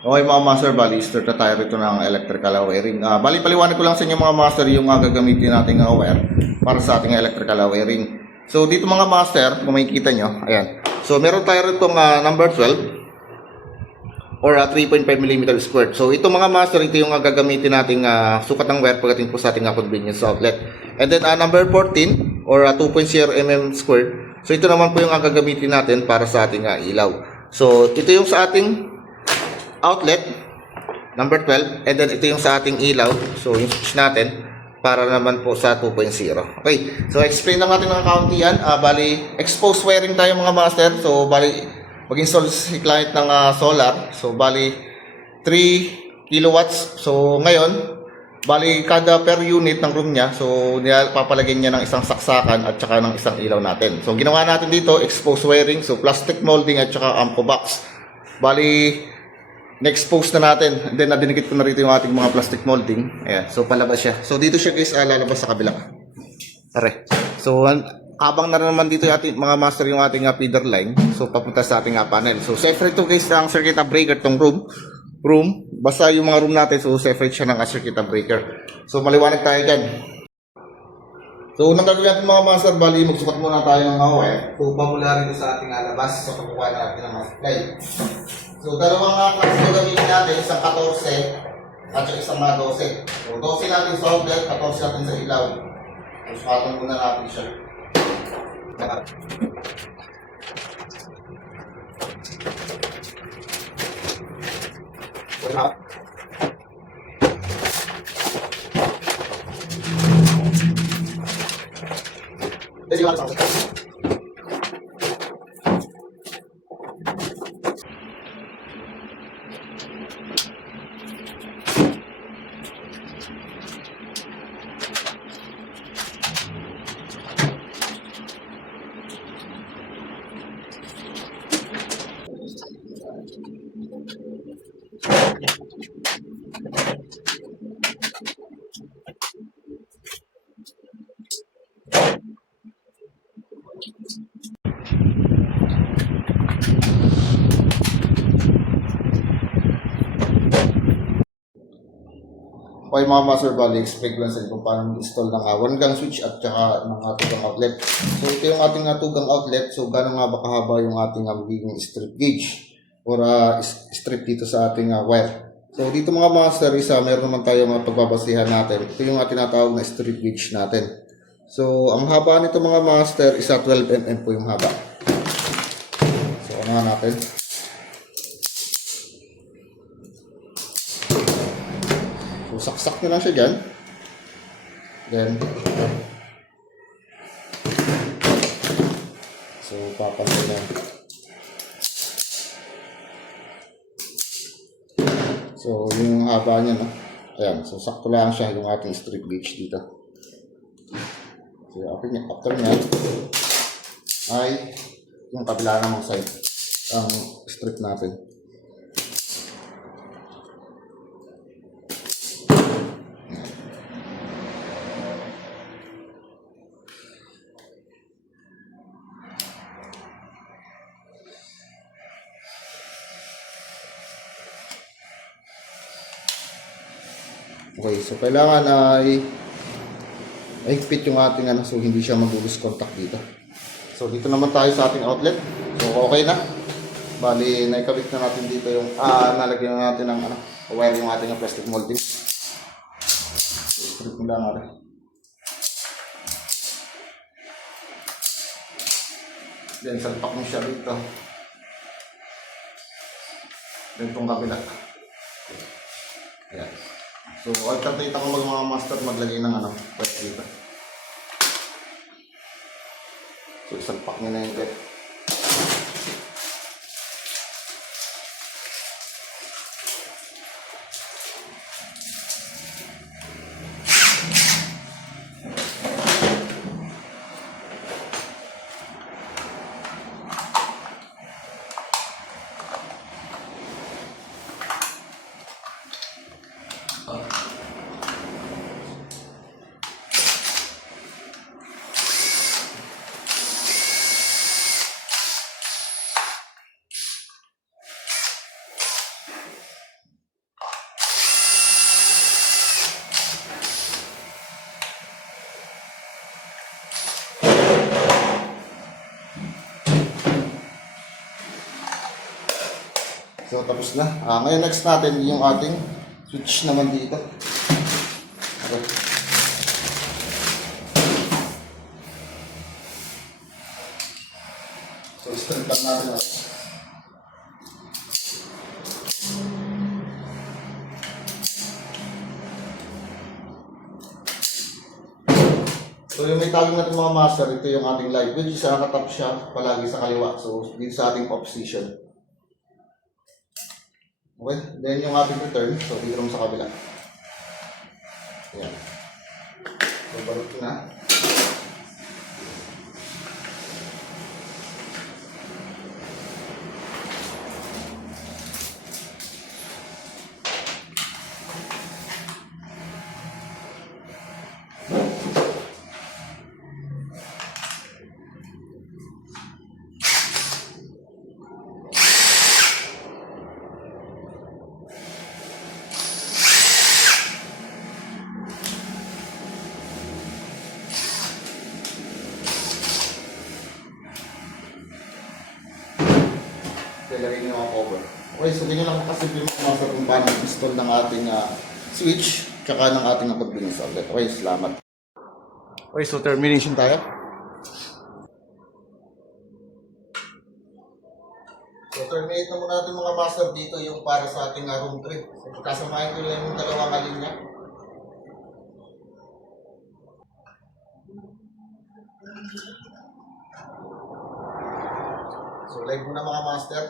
Okay mga master, bali start na tayo rito ng electrical wiring. Bali paliwanag ko lang sa inyo mga master yung gagamitin nating wire para sa ating electrical wiring. So dito mga master, kung makikita nyo, ayan. So meron tayo rito number 12 or 3.5 mm squared. So ito mga master, ito yung gagamitin nating sukat ng wire pagdating po sa ating convenience outlet. And then number 14 or 2.0 mm squared. So ito naman po yung gagamitin natin para sa ating ilaw. So ito yung sa ating outlet number 12, and then ito yung sa ating ilaw. So yung switch natin para naman po sa 2.0. Okay, so explain lang natin ng kauntian. Bali exposed wiring tayo mga master. So bali mag-install si client ng solar. So bali 3 kilowatts. So ngayon bali kada per unit ng room niya, so papalagyan niya ng isang saksakan at saka ng isang ilaw natin. So ginawa natin dito exposed wiring, so plastic molding at saka ampo box. Bali na-expose na natin. And then dinikit ko na rito yung ating mga plastic molding. Ayan. So palabas siya. So dito siya guys lalabas sa kabila. Tara. So habang na naman dito yung ating mga master yung ating feeder line. So papunta sa ating panel. So separate to guys ang circuit breaker tong room. Basta yung mga room natin, so separate siya ng circuit breaker. So maliwanag tayo dyan. So unang gagawin natin mga master, bali magsukat muna tayo ng wire. So pamula rin sa ating labas. So kukuha natin ng supply. So, dalawang klase na gamitin natin, isang 14 at isang 12. So, 12 natin sa outlet, 14 natin sa ilaw. So, sukatan muna natin siya. Okay mga master, bali explain ko lang sa inyo kung paano mag-install ng one gang switch at saka ng tugang outlet. So ito yung ating tugang outlet. So gano'n nga ba kahaba yung ating magiging strip gauge or strip dito sa ating wire. So dito mga master, meron naman tayo mga pagbabasihan natin. Ito yung tinatawag na strip gauge natin. So ang haba nito mga master is 12 mm po yung haba. So ano natin? Saksak nyo lang siya dyan. Then, so papantay na. So, yung haba niya, no? Ayan, so sakto lang siya yung ating strip gauge dito. So, after niya, ay yung kabila namang side, ang strip natin. Okay, so kailangan ay higpit yung ating so hindi siya mag-lose contact dito. So dito naman tayo sa ating outlet. So okay na. Bali, naikabit na natin dito yung nalagyan na natin ng wire yung ating plastic molding. So strip mo lang natin. Then salpak mo siya dito. Then itong kabila. Ayan. So, alternate ako mga master maglagay ng wire dito. So, isalpak nyo na yung wire. So tapos na. Ngayon next natin yung ating switch naman dito. Okay. So straight lang natin. So yung may tawag natin mga master, ito yung ating light which is nakatap siya palagi sa kaliwa. So dito sa ating position. Okay, then yung ating return, so dito naman sa kabila. Ayan. So balot na. Ilagay nyo ang cover. Okay, so ganyan lang kasimple mga master kung paano install ng ating switch tsaka ng ating pag-build ulit. Okay, salamat. Okay, so termination tayo. So terminate na muna natin mga master dito yung para sa ating room 3. So kasamahin ko lang yung dalawang linya. So live muna mga master.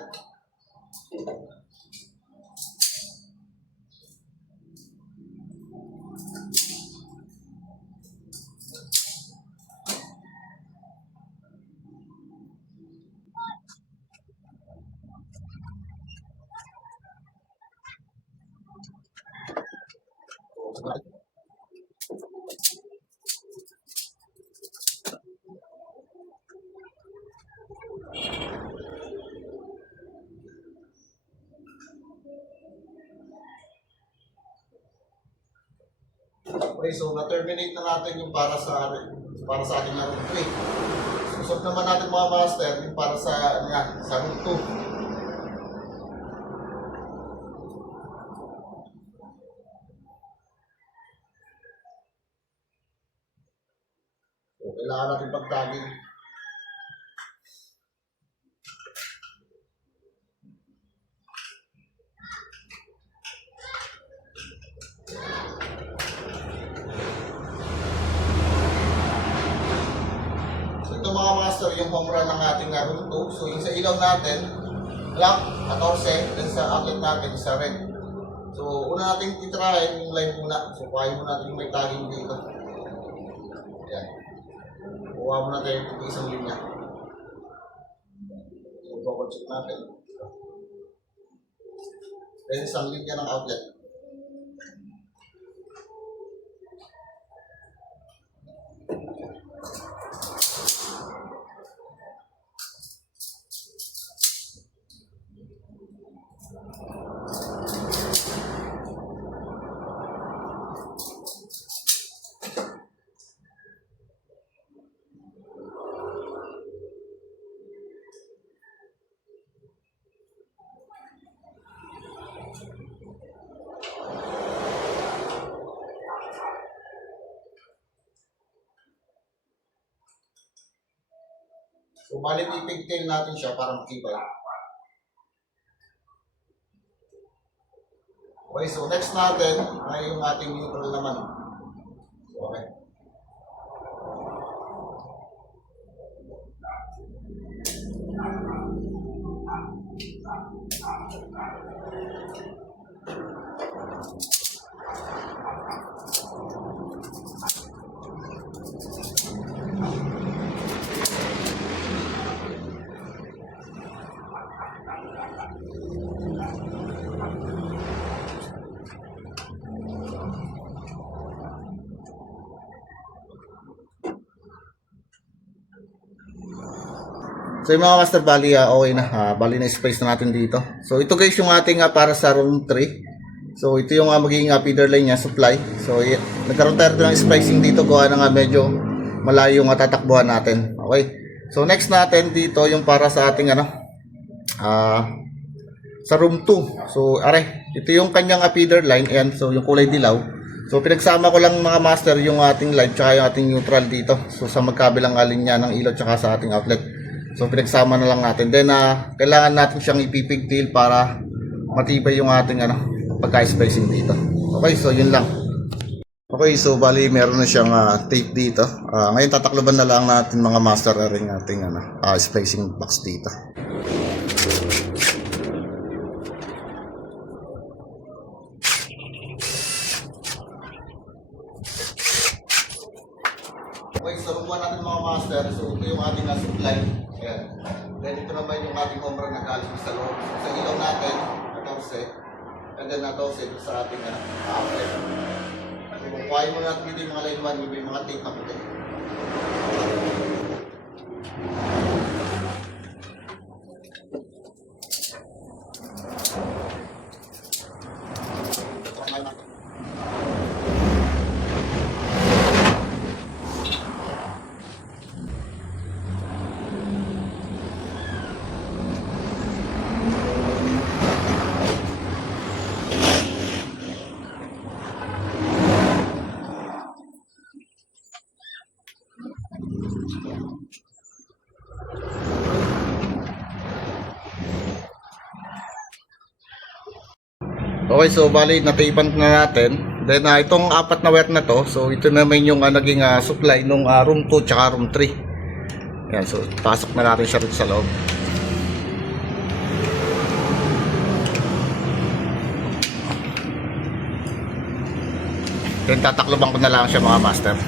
Okay, so na-terminate na natin yung para sa ating room 3. Susunod naman natin mga master yung para sa room 2. So kailangan natin pagtagin. Mga master yung home run ng ating room 2. So yung sa ilaw natin, black, 14, then sa outlet natin, isa red. So una natin titirahin yung line muna. So kuhain muna natin yung may tagging dito. Ayan. Kuha muna tayo yung isang linya. So check natin. Then isang linya ng outlet. So, bali i-pigtail natin siya para makibay. Okay, so next natin ay yung ating neutral naman. So, okay. So yung mga master, bali okay na, bali na space na natin dito. So ito guys yung ating para sa room 3. So ito yung magiging feeder line niya, supply. So nagkaroon tayo ng splicing dito, gawa na nga medyo malayo yung tatakbuhan natin. Okay. So next natin dito yung para sa ating sa room 2. So, ito yung kanyang feeder line. Ayan, so yung kulay dilaw. So, pinagsama ko lang mga master yung ating live tsaka yung ating neutral dito. So, sa magkabilang linya ng ilaw tsaka sa ating outlet. So, pinagsama na lang natin. Then, kailangan natin siyang ipipigtail para matibay yung ating pagka-spacing dito. Okay, so yun lang. Okay, so bali meron na siyang tape dito. Ngayon tatakloban na lang natin mga master ring ating spacing box dito. Okay, so rubuhan natin mga master. So ito yung ating supply. Ayan. Then ito naman yung ating home run na galing sa loob. Sa ilaw natin, 14. And then 14 sa ating outlet. So kuhain mo natin dito yung mga line 1, yung mga tape na puti. Okay, so bali nataipan na natin. Then itong apat na wire na to, so ito naman yung naging supply nung room 2 tsaka room 3. Yan, so pasok na natin siya rito sa loob. Then tatakloban ko na lang siya mga master.